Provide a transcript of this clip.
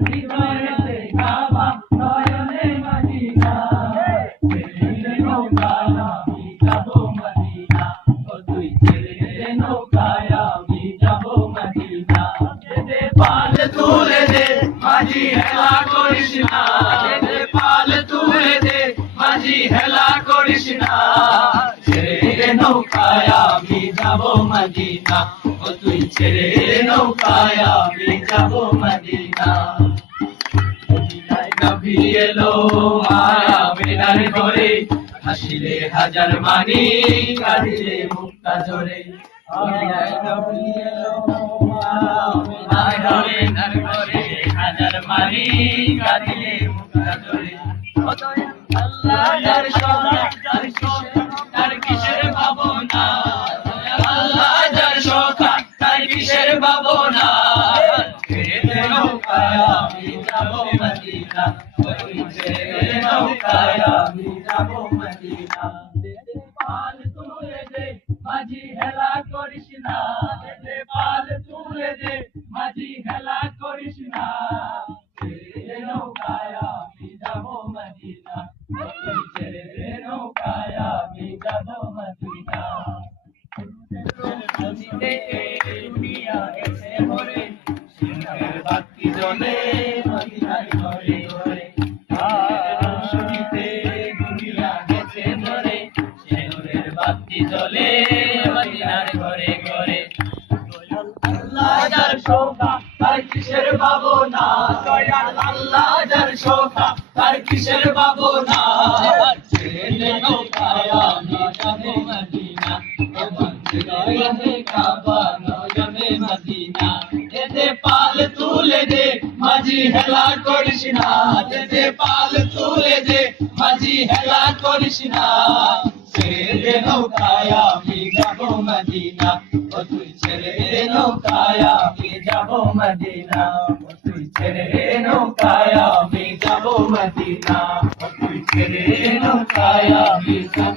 হৃদয়েতে কাবা নয়নে মদিনা ছেড়ে নৌকায় আমি যাব মদিনা ও তুই ছেড়ে নৌকায় আমি যাব মদিনা দে পাল তুলে দে মাঝি হেলা করিস না দে পাল তুলে দে মাঝি হেলা করিস না ছেড়ে নৌকায় আমি যাব মদিনা ও তুই ছেড়ে নৌকায় আমি যাব মদিনা মদিনায় নবী এলো মায়া মিনার ঘরে হাসিলে হাজার মানি কাঁদিলে মুক্তা ঝরে মদিনায় নবী এলো মায়া মিনার ঘরে হাজার মানি কাঁদিলে মুক্তা ঝরে আল্লাহ যার সখা তার কিসের ভাবনা আল্লাহ যার সখা তার কিসের ভাবনা ছেড়ে নৌকায় আমি যাব মদিনা ওই ছেড়ে নৌকায় আমি যাব মদিনা পাল তুলে দে মাঝি হেলা করিস না দে পাল তুলে দে মাঝি হেলা করিস না ছেড়ে নৌকায় আমি যাব মদিনা ওই ছেড়ে নৌকায় আমি যাব মদিনা নদীতে দুনিয়া এসে ভরে সিংহের বাতি জ্বলে মদিনার ঘরে ঘরে নদীতে দুনিয়া গেছে ভরে সিংহের বাতি জ্বলে মদিনার ঘরে ঘরে আল্লাহ যার শোভা তার কিসের ভাবনা দয়াল আল্লাহ যার শোভা তার কিসের ভাবনা ছেড়ে নৌকায় আমি যাব মদিনা হৃদয়ে কাবা নয়নে মদিনা দে পাল তুলে দে মাঝি হেলা করিস না দে পাল তুলে দে মাঝি হেলা করিস না ছেড়ে নৌকায় আমি যাব মদিনা ও তুই ছেড়ে নৌকায় আমি যাব মদিনা ও তুই ছেড়ে নৌকায় আমি যাব মদিনা ও তুই ছেড়ে নৌকায় আমি যাব